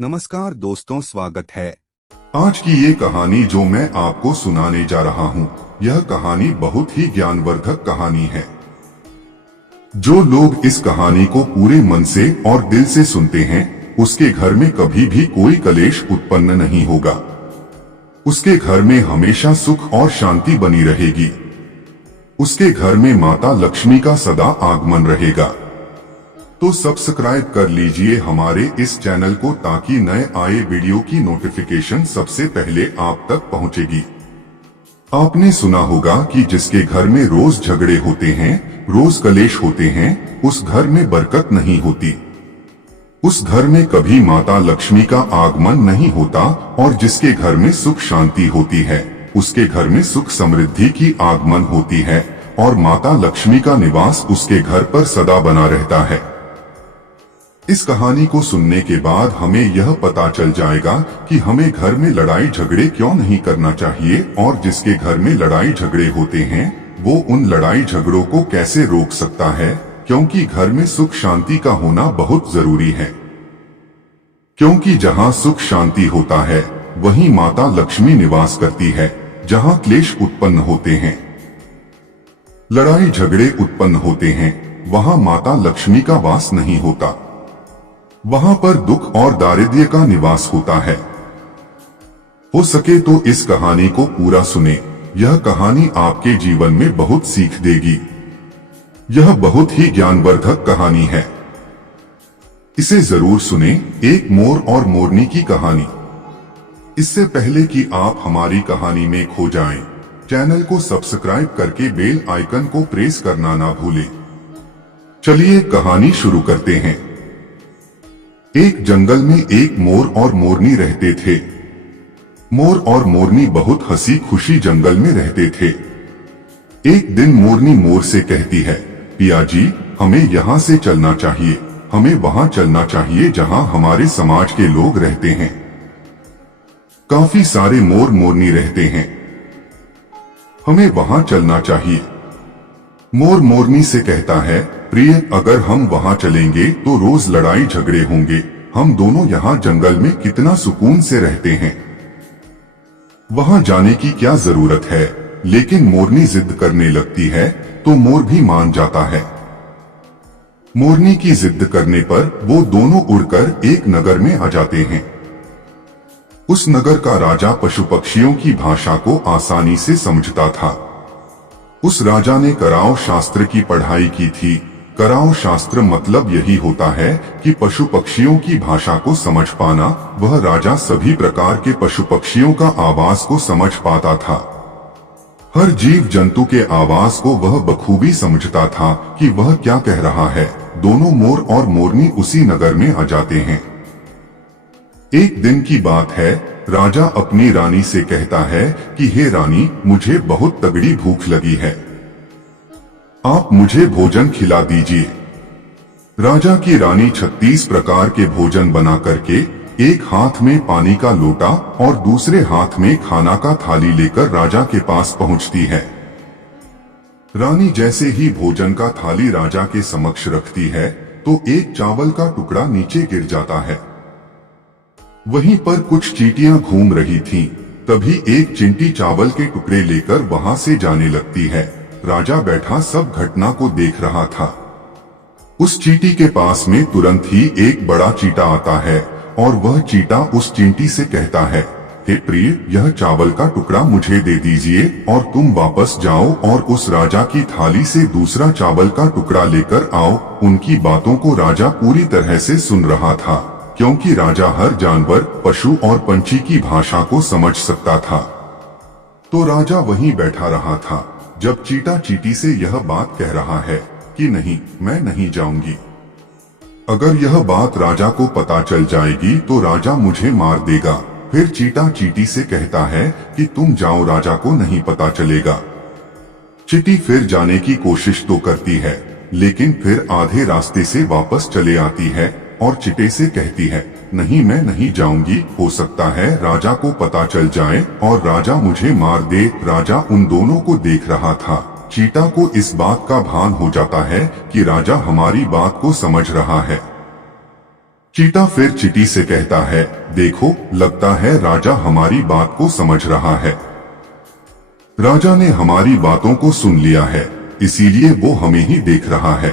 नमस्कार दोस्तों, स्वागत है। आज की ये कहानी जो मैं आपको सुनाने जा रहा हूँ, यह कहानी बहुत ही ज्ञानवर्धक कहानी है। जो लोग इस कहानी को पूरे मन से और दिल से सुनते हैं, उसके घर में कभी भी कोई कलेश उत्पन्न नहीं होगा। उसके घर में हमेशा सुख और शांति बनी रहेगी। उसके घर में माता लक्ष्मी का सदा आगमन रहेगा। तो सब्सक्राइब कर लीजिए हमारे इस चैनल को, ताकि नए आए वीडियो की नोटिफिकेशन सबसे पहले आप तक पहुंचेगी। आपने सुना होगा कि जिसके घर में रोज झगड़े होते हैं, रोज कलेश होते हैं, उस घर में बरकत नहीं होती। उस घर में कभी माता लक्ष्मी का आगमन नहीं होता, और जिसके घर में सुख शांति होती है, उसके घर में सुख समृद्धि की आगमन होती है, और माता लक्ष्मी का निवास उसके घर पर सदा बना रहता है। इस कहानी को सुनने के बाद हमें यह पता चल जाएगा कि हमें घर में लड़ाई झगड़े क्यों नहीं करना चाहिए, और जिसके घर में लड़ाई झगड़े होते हैं वो उन लड़ाई झगड़ों को कैसे रोक सकता है, क्योंकि घर में सुख शांति का होना बहुत जरूरी है। क्योंकि जहाँ सुख शांति होता है वहीं माता लक्ष्मी निवास करती है। जहाँ क्लेश उत्पन्न होते हैं, लड़ाई झगड़े उत्पन्न होते हैं, वहाँ माता लक्ष्मी का वास नहीं होता। वहां पर दुख और दारिद्र्य का निवास होता है। हो सके तो इस कहानी को पूरा सुने। यह कहानी आपके जीवन में बहुत सीख देगी। यह बहुत ही ज्ञानवर्धक कहानी है। इसे जरूर सुने। एक मोर और मोरनी की कहानी। इससे पहले कि आप हमारी कहानी में खो जाएं, चैनल को सब्सक्राइब करके बेल आइकन को प्रेस करना ना भूलें। चलिए कहानी शुरू करते हैं। एक जंगल में एक मोर और मोरनी रहते थे। मोर और मोरनी बहुत हंसी खुशी जंगल में रहते थे। एक दिन मोरनी मोर से कहती है, पिया जी, हमें यहाँ से चलना चाहिए। हमें वहाँ चलना चाहिए जहाँ हमारे समाज के लोग रहते हैं। काफी सारे मोर मोरनी रहते हैं। हमें वहाँ चलना चाहिए। मोर मोरनी से कहता है, प्रिय, अगर हम वहाँ चलेंगे तो रोज लड़ाई झगड़े होंगे। हम दोनों यहाँ जंगल में कितना सुकून से रहते हैं। वहाँ जाने की क्या जरूरत है। लेकिन मोरनी जिद करने लगती है तो मोर भी मान जाता है। मोरनी की जिद करने पर वो दोनों उड़कर एक नगर में आ जाते हैं। उस नगर का राजा पशु पक्षियों की भाषा को आसानी से समझता था। उस राजा ने कराओ शास्त्र की पढ़ाई की थी। कराओ शास्त्र मतलब यही होता है कि पशु पक्षियों की भाषा को समझ पाना। वह राजा सभी प्रकार के पशु पक्षियों का आवाज को समझ पाता था। हर जीव जंतु के आवाज को वह बखूबी समझता था कि वह क्या कह रहा है। दोनों मोर और मोरनी उसी नगर में आ जाते हैं। एक दिन की बात है। राजा अपनी रानी से कहता है कि हे रानी, मुझे बहुत तगड़ी भूख लगी है। आप मुझे भोजन खिला दीजिए। राजा की रानी 36 प्रकार के भोजन बना करके एक हाथ में पानी का लोटा और दूसरे हाथ में खाना का थाली लेकर राजा के पास पहुंचती है। रानी जैसे ही भोजन का थाली राजा के समक्ष रखती है तो एक चावल का टुकड़ा नीचे गिर जाता है। वहीं पर कुछ चींटियां घूम रही थीं। तभी एक चिंटी चावल के टुकड़े लेकर वहां से जाने लगती है। राजा बैठा सब घटना को देख रहा था। उस चींटी के पास में तुरंत ही एक बड़ा चींटा आता है, और वह चींटा उस चींटी से कहता है, हे प्रिय, यह चावल का टुकड़ा मुझे दे दीजिए और तुम वापस जाओ और उस राजा की थाली से दूसरा चावल का टुकड़ा लेकर आओ। उनकी बातों को राजा पूरी तरह से सुन रहा था, क्योंकि राजा हर जानवर, पशु और पंछी की भाषा को समझ सकता था। तो राजा वहीं बैठा रहा था जब चींटा चींटी से यह बात कह रहा है कि नहीं, मैं नहीं जाऊंगी। अगर यह बात राजा को पता चल जाएगी तो राजा मुझे मार देगा। फिर चींटा चींटी से कहता है कि तुम जाओ, राजा को नहीं पता चलेगा। चींटी फिर जाने की कोशिश तो करती है, लेकिन फिर आधे रास्ते से वापस चले आती है और चींटे से कहती है, नहीं, मैं नहीं जाऊंगी। हो सकता है राजा को पता चल जाए और राजा मुझे मार दे। राजा उन दोनों को देख रहा था। चींटा को इस बात का भान हो जाता है कि राजा हमारी बात को समझ रहा है। चीता फिर चींटी से कहता है, देखो लगता है राजा हमारी बात को समझ रहा है। राजा ने हमारी बातों को सुन लिया है, इसीलिए वो हमें ही देख रहा है।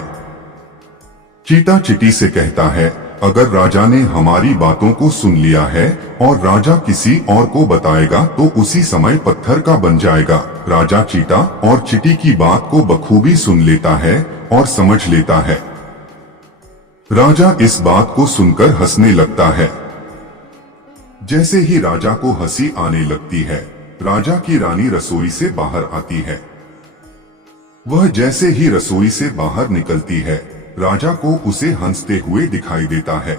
चीता चींटी से कहता है, अगर राजा ने हमारी बातों को सुन लिया है और राजा किसी और को बताएगा तो उसी समय पत्थर का बन जाएगा। राजा चीता और चींटी की बात को बखूबी सुन लेता है और समझ लेता है। राजा इस बात को सुनकर हंसने लगता है। जैसे ही राजा को हंसी आने लगती है, राजा की रानी रसोई से बाहर आती है। वह जैसे ही रसोई से बाहर निकलती है, राजा को उसे हंसते हुए दिखाई देता है।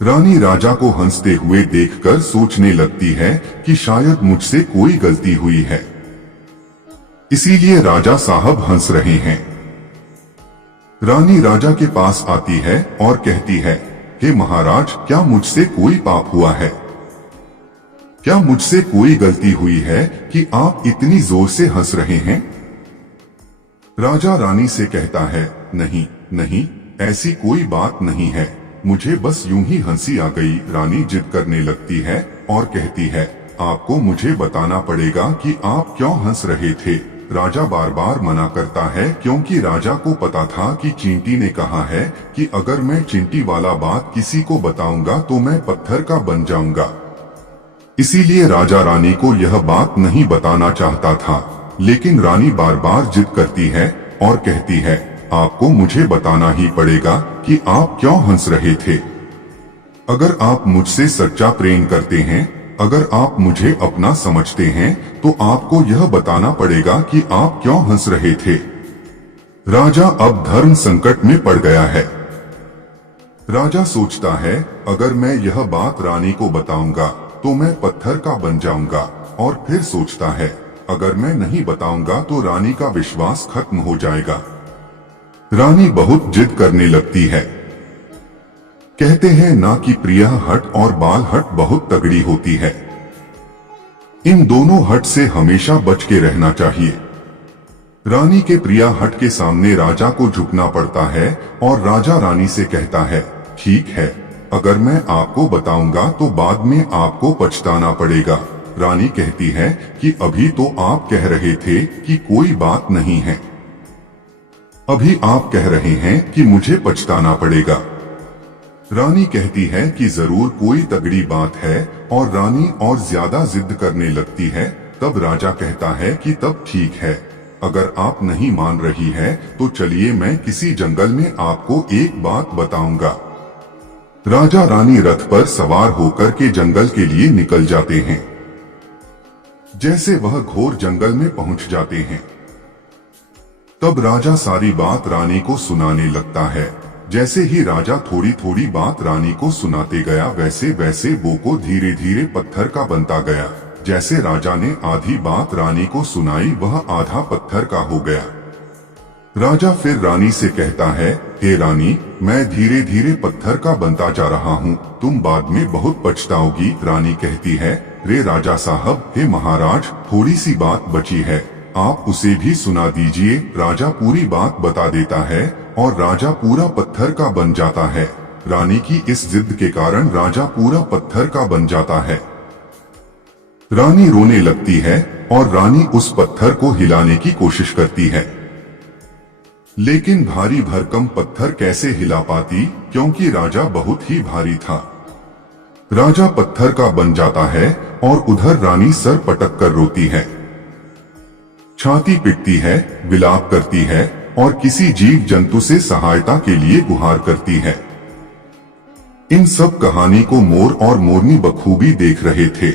रानी राजा को हंसते हुए देखकर सोचने लगती है कि शायद मुझसे कोई गलती हुई है, इसीलिए राजा साहब हंस रहे हैं। रानी राजा के पास आती है और कहती है, हे महाराज, क्या मुझसे कोई पाप हुआ है? क्या मुझसे कोई गलती हुई है कि आप इतनी जोर से हंस रहे हैं? राजा रानी से कहता है, नहीं नहीं, ऐसी कोई बात नहीं है, मुझे बस यूं ही हंसी आ गई। रानी जिद करने लगती है और कहती है, आपको मुझे बताना पड़ेगा कि आप क्यों हंस रहे थे। राजा बार बार मना करता है, क्योंकि राजा को पता था कि चींटी ने कहा है कि अगर मैं चींटी वाला बात किसी को बताऊंगा तो मैं पत्थर का बन जाऊंगा। इसीलिए राजा रानी को यह बात नहीं बताना चाहता था, लेकिन रानी बार बार जिद करती है और कहती है, आपको मुझे बताना ही पड़ेगा कि आप क्यों हंस रहे थे। अगर आप मुझसे सच्चा प्रेम करते हैं, अगर आप मुझे अपना समझते हैं, तो आपको यह बताना पड़ेगा कि आप क्यों हंस रहे थे। राजा अब धर्म संकट में पड़ गया है। राजा सोचता है, अगर मैं यह बात रानी को बताऊंगा तो मैं पत्थर का बन जाऊंगा, और फिर सोचता है, अगर मैं नहीं बताऊंगा तो रानी का विश्वास खत्म हो जाएगा। रानी बहुत जिद करने लगती है। कहते हैं ना कि प्रिया हट और बाल हट बहुत तगड़ी होती है। इन दोनों हट से हमेशा बच के रहना चाहिए। रानी के प्रिया हट के सामने राजा को झुकना पड़ता है और राजा रानी से कहता है, ठीक है, अगर मैं आपको बताऊंगा तो बाद में आपको पछताना पड़ेगा। रानी कहती है कि अभी तो आप कह रहे थे कि कोई बात नहीं है, अभी आप कह रहे हैं कि मुझे पछताना पड़ेगा। रानी कहती है कि जरूर कोई तगड़ी बात है, और रानी और ज्यादा जिद करने लगती है। तब राजा कहता है कि तब ठीक है, अगर आप नहीं मान रही है तो चलिए मैं किसी जंगल में आपको एक बात बताऊंगा। राजा रानी रथ पर सवार होकर के जंगल के लिए निकल जाते हैं। जैसे वह घोर जंगल में पहुंच जाते हैं, तब राजा सारी बात रानी को सुनाने लगता है। जैसे ही राजा थोड़ी थोड़ी बात रानी को सुनाते गया, वैसे वैसे वो को धीरे धीरे पत्थर का बनता गया। जैसे राजा ने आधी बात रानी को सुनाई, वह आधा पत्थर का हो गया। राजा फिर रानी से कहता है, हे रानी, मैं धीरे धीरे पत्थर का बनता जा रहा हूँ, तुम बाद में बहुत पछताओगी। रानी कहती है, रे राजा साहब, हे महाराज, थोड़ी सी बात बची है, आप उसे भी सुना दीजिए। राजा पूरी बात बता देता है और राजा पूरा पत्थर का बन जाता है। रानी की इस जिद के कारण राजा पूरा पत्थर का बन जाता है। रानी रोने लगती है और रानी उस पत्थर को हिलाने की कोशिश करती है, लेकिन भारी भरकम पत्थर कैसे हिला पाती, क्योंकि राजा बहुत ही भारी था। राजा पत्थर का बन जाता है और उधर रानी सर पटक कर रोती है, छाती पीटती है, विलाप करती है और किसी जीव जंतु से सहायता के लिए गुहार करती है। इन सब कहानी को मोर और मोरनी बखूबी देख रहे थे,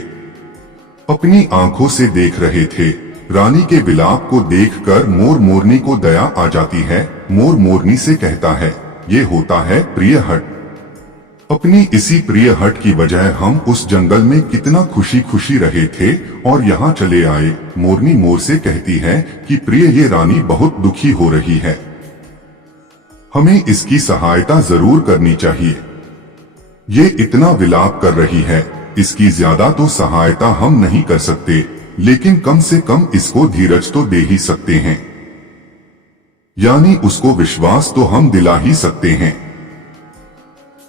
अपनी आंखों से देख रहे थे। रानी के विलाप को देखकर मोर मोरनी को दया आ जाती है। मोर मोरनी से कहता है, ये होता है प्रिय हट। अपनी इसी प्रिय हट की वजह हम उस जंगल में कितना खुशी खुशी रहे थे और यहाँ चले आए। मोरनी मोर से कहती है कि प्रिय, ये रानी बहुत दुखी हो रही है, हमें इसकी सहायता जरूर करनी चाहिए। ये इतना विलाप कर रही है, इसकी ज्यादा तो सहायता हम नहीं कर सकते, लेकिन कम से कम इसको धीरज तो दे ही सकते हैं, यानी उसको विश्वास तो हम दिला ही सकते हैं।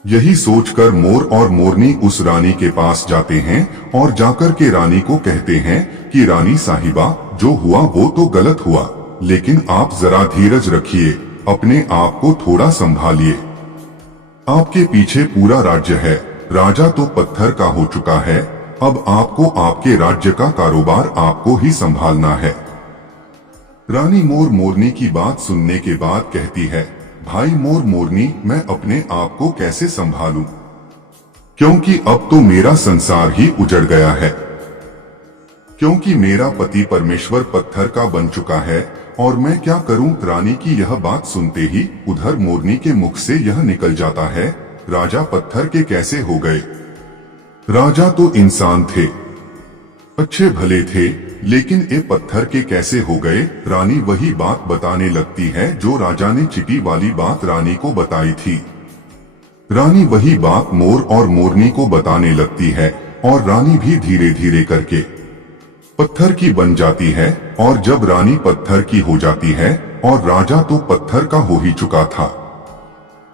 यही सोचकर मोर और मोरनी उस रानी के पास जाते हैं और जाकर के रानी को कहते हैं कि रानी साहिबा, जो हुआ वो तो गलत हुआ, लेकिन आप जरा धीरज रखिए, अपने आप को थोड़ा संभालिए। आपके पीछे पूरा राज्य है, राजा तो पत्थर का हो चुका है, अब आपको आपके राज्य का कारोबार आपको ही संभालना है। रानी मोर मोरनी की बात सुनने के बाद कहती है, भाई मोर मोरनी, मैं अपने आप को कैसे संभालूं, क्योंकि अब तो मेरा संसार ही उजड़ गया है, क्योंकि मेरा पति परमेश्वर पत्थर का बन चुका है, और मैं क्या करूं। रानी की यह बात सुनते ही उधर मोरनी के मुख से यह निकल जाता है, राजा पत्थर के कैसे हो गए? राजा तो इंसान थे, अच्छे भले थे, लेकिन ये पत्थर के कैसे हो गए? रानी वही बात बताने लगती है जो राजा ने चींटी वाली बात रानी को बताई थी। रानी वही बात मोर और मोरनी को बताने लगती है, और रानी भी धीरे धीरे करके पत्थर की बन जाती है। और जब रानी पत्थर की हो जाती है और राजा तो पत्थर का हो ही चुका था,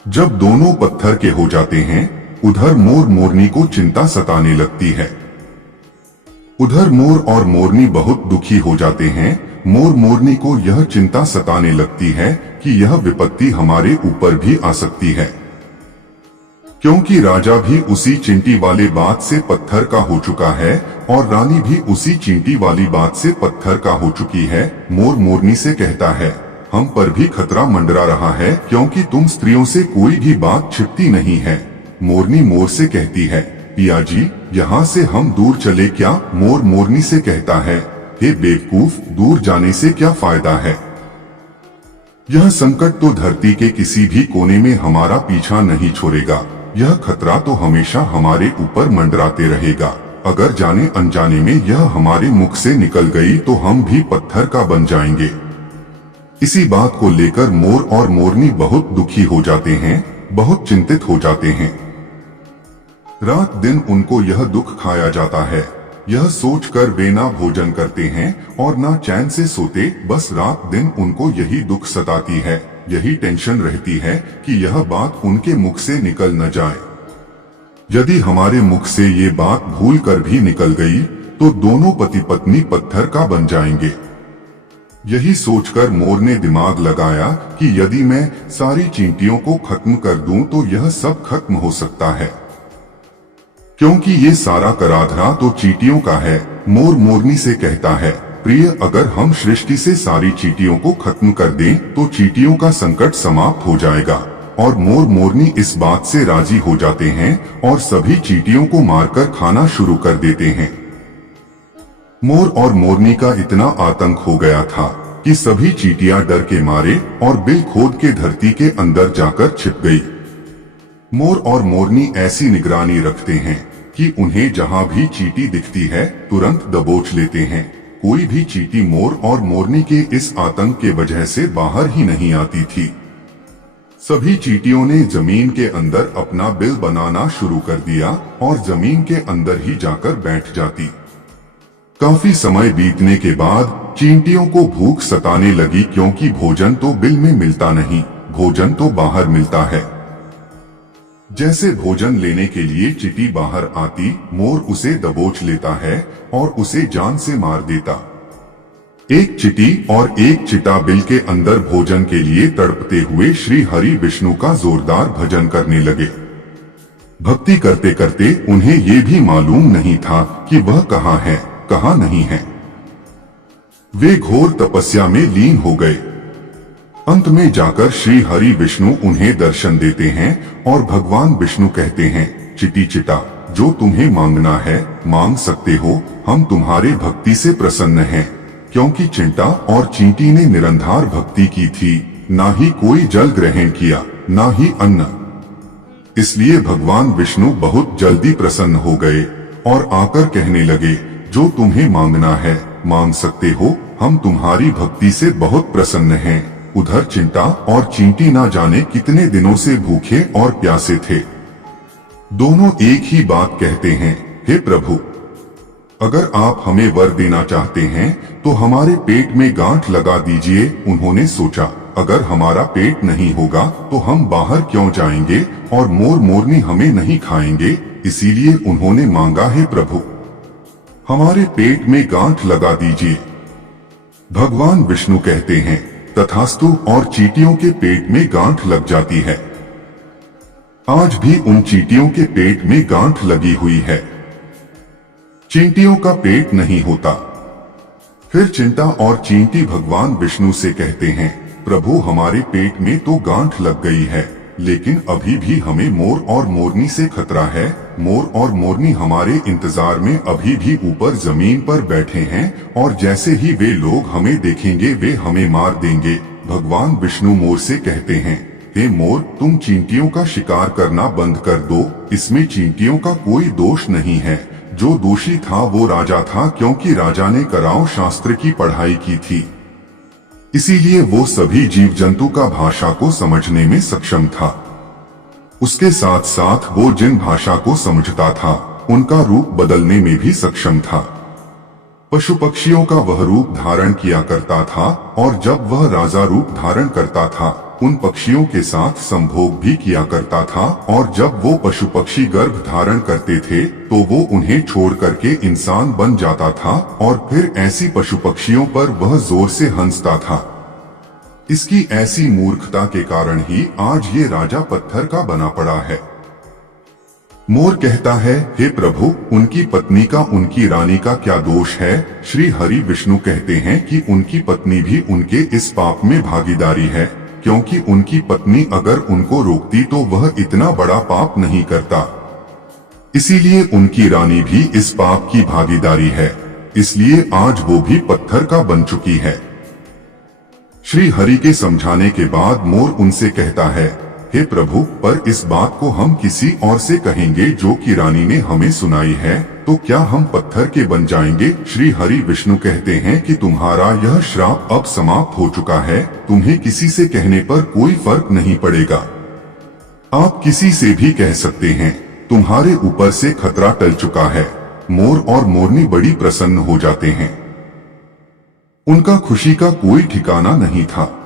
जब दोनों पत्थर के हो जाते हैं, उधर मोर मोरनी को चिंता सताने लगती है। उधर मोर और मोरनी बहुत दुखी हो जाते हैं। मोर मोरनी को यह चिंता सताने लगती है कि यह विपत्ति हमारे ऊपर भी आ सकती है, क्योंकि राजा भी उसी चींटी वाले बात से पत्थर का हो चुका है और रानी भी उसी चींटी वाली बात से पत्थर का हो चुकी है। मोर मोरनी से कहता है, हम पर भी खतरा मंडरा रहा है, क्योंकि तुम स्त्रियों से कोई भी बात छिपती नहीं है। मोरनी मोर से कहती है, पिया जी, यहाँ से हम दूर चले क्या? मोर मोरनी से कहता है, हे बेवकूफ, दूर जाने से क्या फायदा है? यह संकट तो धरती के किसी भी कोने में हमारा पीछा नहीं छोड़ेगा, यह खतरा तो हमेशा हमारे ऊपर मंडराते रहेगा। अगर जाने अनजाने में यह हमारे मुख से निकल गई तो हम भी पत्थर का बन जाएंगे। इसी बात को लेकर मोर और मोरनी बहुत दुखी हो जाते हैं, बहुत चिंतित हो जाते हैं। रात दिन उनको यह दुख खाया जाता है। यह सोचकर वे ना भोजन करते हैं और ना चैन से सोते, बस रात दिन उनको यही दुख सताती है, यही टेंशन रहती है कि यह बात उनके मुख से निकल न जाए। यदि हमारे मुख से ये बात भूल कर भी निकल गई तो दोनों पति पत्नी पत्थर का बन जाएंगे। यही सोचकर मोर ने दिमाग लगाया कि यदि मैं सारी चींटियों को खत्म कर दूं तो यह सब खत्म हो सकता है, क्योंकि ये सारा कराधरा तो चींटियों का है। मोर मोरनी से कहता है, प्रिय, अगर हम सृष्टि से सारी चींटियों को खत्म कर दें तो चींटियों का संकट समाप्त हो जाएगा। और मोर मोरनी इस बात से राजी हो जाते हैं और सभी चींटियों को मारकर खाना शुरू कर देते हैं। मोर और मोरनी का इतना आतंक हो गया था कि सभी चींटियां डर के मारे और बिल खोद के धरती के अंदर जाकर छिप गई। मोर और मोरनी ऐसी निगरानी रखते हैं कि उन्हें जहां भी चींटी दिखती है तुरंत दबोच लेते हैं। कोई भी चींटी मोर और मोरनी के इस आतंक के वजह से बाहर ही नहीं आती थी। सभी चींटियों ने जमीन के अंदर अपना बिल बनाना शुरू कर दिया और जमीन के अंदर ही जाकर बैठ जाती। काफी समय बीतने के बाद चींटियों को भूख सताने लगी, क्योंकि भोजन तो बिल में मिलता नहीं, भोजन तो बाहर मिलता है। जैसे भोजन लेने के लिए चींटी बाहर आती, मोर उसे दबोच लेता है और उसे जान से मार देता। एक चींटी और एक चिता बिल के अंदर भोजन के लिए तड़पते हुए श्री हरि विष्णु का जोरदार भजन करने लगे। भक्ति करते करते उन्हें ये भी मालूम नहीं था कि वह कहाँ है, कहाँ नहीं है। वे घोर तपस्या में लीन हो गए। अंत में जाकर श्री हरि विष्णु उन्हें दर्शन देते हैं और भगवान विष्णु कहते हैं, चिटी चिटा, जो तुम्हें मांगना है मांग सकते हो, हम तुम्हारे भक्ति से प्रसन्न हैं। क्योंकि चिंटा और चींटी ने निरंधार भक्ति की थी, ना ही कोई जल ग्रहण किया, ना ही अन्न, इसलिए भगवान विष्णु बहुत जल्दी प्रसन्न हो गए और आकर कहने लगे, जो तुम्हें मांगना है मांग सकते हो, हम तुम्हारी भक्ति से बहुत प्रसन्न हैं। उधर चिंटा और चींटी ना जाने कितने दिनों से भूखे और प्यासे थे। दोनों एक ही बात कहते हैं, हे प्रभु, अगर आप हमें वर देना चाहते हैं तो हमारे पेट में गांठ लगा दीजिए। उन्होंने सोचा, अगर हमारा पेट नहीं होगा तो हम बाहर क्यों जाएंगे और मोर मोरनी हमें नहीं खाएंगे, इसीलिए उन्होंने मांगा, हे प्रभु हमारे पेट में गांठ लगा दीजिए। भगवान विष्णु कहते हैं, तथास्तु, और चींटियों के पेट में गांठ लग जाती है। आज भी उन चींटियों के पेट में गांठ लगी हुई है। चींटियों का पेट नहीं होता। फिर चिंटा और चींटी भगवान विष्णु से कहते हैं, प्रभु हमारे पेट में तो गांठ लग गई है, लेकिन अभी भी हमें मोर और मोरनी से खतरा है। मोर और मोरनी हमारे इंतजार में अभी भी ऊपर जमीन पर बैठे हैं और जैसे ही वे लोग हमें देखेंगे वे हमें मार देंगे। भगवान विष्णु मोर से कहते हैं, हे मोर, तुम चींटियों का शिकार करना बंद कर दो। इसमें चींटियों का कोई दोष नहीं है। जो दोषी था वो राजा था, क्योंकि राजा ने कराओ शास्त्र की पढ़ाई की थी, इसीलिए वो सभी जीव जंतु का भाषा को समझने में सक्षम था। उसके साथ साथ वो जिन भाषा को समझता था उनका रूप बदलने में भी सक्षम था। पशु पक्षियों का वह रूप धारण किया करता था और जब वह राजा रूप धारण करता था उन पक्षियों के साथ संभोग भी किया करता था, और जब वो पशु पक्षी गर्भ धारण करते थे तो वो उन्हें छोड़ करके इंसान बन जाता था और फिर ऐसी पशु पक्षियों पर वह जोर से हंसता था। इसकी ऐसी मूर्खता के कारण ही आज ये राजा पत्थर का बना पड़ा है। मोर कहता है, हे प्रभु, उनकी पत्नी का उनकी रानी का क्या दोष है। श्री हरि विष्णु कहते हैं कि उनकी पत्नी भी उनके इस पाप में भागीदारी है, क्योंकि उनकी पत्नी अगर उनको रोकती तो वह इतना बड़ा पाप नहीं करता। इसीलिए उनकी रानी भी इस पाप की भागीदारी है, इसलिए आज वो भी पत्थर का बन चुकी है। श्री हरि के समझाने के बाद मोर उनसे कहता है, हे प्रभु, पर इस बात को हम किसी और से कहेंगे जो कि रानी ने हमें सुनाई है, तो क्या हम पत्थर के बन जाएंगे। श्री हरि विष्णु कहते हैं कि तुम्हारा यह श्राप अब समाप्त हो चुका है, तुम्हें किसी से कहने पर कोई फर्क नहीं पड़ेगा। आप किसी से भी कह सकते हैं, तुम्हारे ऊपर से खतरा टल चुका है। मोर और मोरनी बड़ी प्रसन्न हो जाते हैं। उनका खुशी का कोई ठिकाना नहीं था।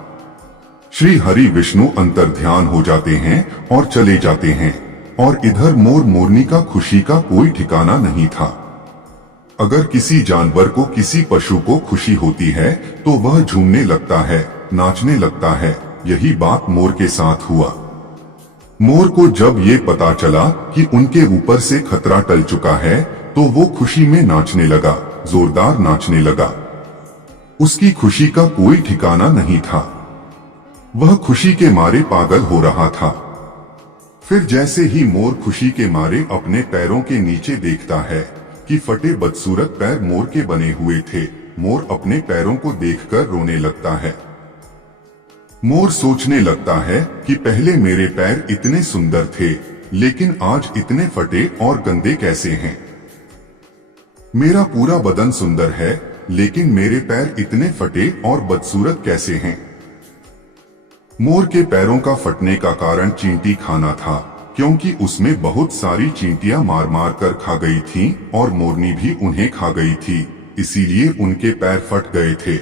श्री हरि विष्णु अंतर्ध्यान हो जाते हैं और चले जाते हैं, और इधर मोर मोरनी का खुशी का कोई ठिकाना नहीं था। अगर किसी जानवर को, किसी पशु को खुशी होती है तो वह झूमने लगता है, नाचने लगता है। यही बात मोर के साथ हुआ। मोर को जब ये पता चला कि उनके ऊपर से खतरा टल चुका है तो वो खुशी में नाचने लगा, जोरदार नाचने लगा। उसकी खुशी का कोई ठिकाना नहीं था। वह खुशी के मारे पागल हो रहा था। फिर जैसे ही मोर खुशी के मारे अपने पैरों के नीचे देखता है कि फटे बदसूरत पैर मोर के बने हुए थे, मोर अपने पैरों को देखकर रोने लगता है। मोर सोचने लगता है कि पहले मेरे पैर इतने सुंदर थे, लेकिन आज इतने फटे और गंदे कैसे हैं। मेरा पूरा बदन सुंदर है, लेकिन मेरे पैर इतने फटे और बदसूरत कैसे हैं। मोर के पैरों का फटने का कारण चींटी खाना था, क्योंकि उसमें बहुत सारी चींटियां मार मार कर खा गई थीं और मोरनी भी उन्हें खा गई थी, इसीलिए उनके पैर फट गए थे।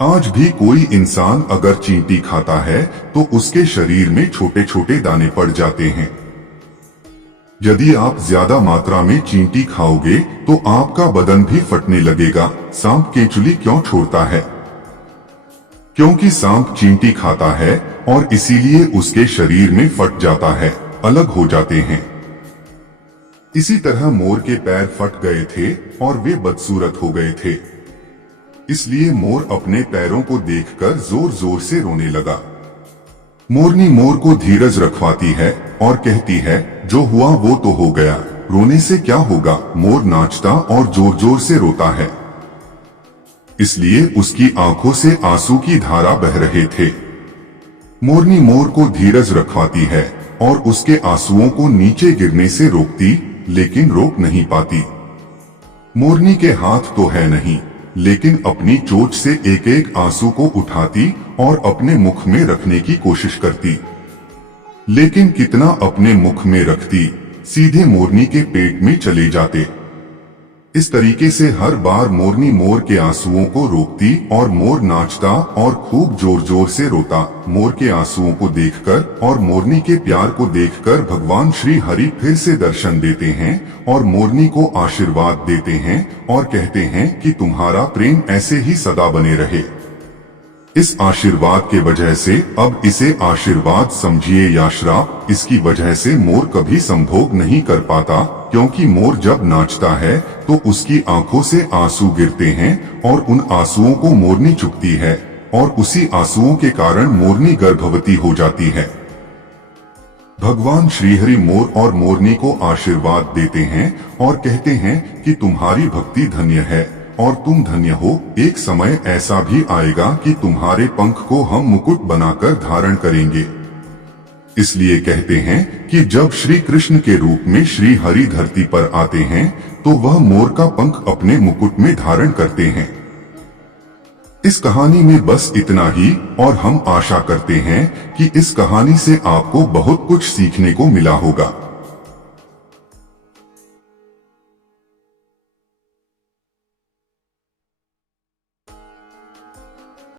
आज भी कोई इंसान अगर चींटी खाता है तो उसके शरीर में छोटे छोटे दाने पड़ जाते हैं। यदि आप ज्यादा मात्रा में चींटी खाओगे तो आपका बदन भी फटने लगेगा। सांप केंचुली क्यों छोड़ता है? क्योंकि सांप चींटी खाता है और इसीलिए उसके शरीर में फट जाता है, अलग हो जाते हैं। इसी तरह मोर के पैर फट गए थे और वे बदसूरत हो गए थे, इसलिए मोर अपने पैरों को देखकर जोर जोर से रोने लगा। मोरनी मोर को धीरज रखवाती है और कहती है, जो हुआ वो तो हो गया, रोने से क्या होगा। मोर नाचता और जोर जोर से रोता है, इसलिए उसकी आंखों से आंसू की धारा बह रहे थे। मोरनी मोर को धीरज रखवाती है और उसके आंसुओं को नीचे गिरने से रोकती, लेकिन रोक नहीं पाती। मोरनी के हाथ तो है नहीं, लेकिन अपनी चोंच से एक एक आंसू को उठाती और अपने मुख में रखने की कोशिश करती, लेकिन कितना अपने मुख में रखती, सीधे मोरनी के पेट में चले जाते। इस तरीके से हर बार मोरनी मोर के आंसुओं को रोकती और मोर नाचता और खूब जोर जोर से रोता। मोर के आंसुओं को देखकर और मोरनी के प्यार को देखकर भगवान श्री हरि फिर से दर्शन देते हैं और मोरनी को आशीर्वाद देते हैं और कहते हैं कि तुम्हारा प्रेम ऐसे ही सदा बने रहे। इस आशीर्वाद के वजह से अब इसे आशीर्वाद समझिए या श्राप, इसकी वजह से मोर कभी संभोग नहीं कर पाता, क्योंकि मोर जब नाचता है तो उसकी आंखों से आंसू गिरते हैं और उन आंसुओं को मोरनी चुकती है और उसी आंसुओं के कारण मोरनी गर्भवती हो जाती है। भगवान श्रीहरि मोर और मोरनी को आशीर्वाद देते हैं और कहते हैं कि तुम्हारी भक्ति धन्य है और तुम धन्य हो। एक समय ऐसा भी आएगा कि तुम्हारे पंख को हम मुकुट बनाकर धारण करेंगे। इसलिए कहते हैं कि जब श्री कृष्ण के रूप में श्री हरि धरती पर आते हैं तो वह मोर का पंख अपने मुकुट में धारण करते हैं। इस कहानी में बस इतना ही और हम आशा करते हैं कि इस कहानी से आपको बहुत कुछ सीखने को मिला होगा।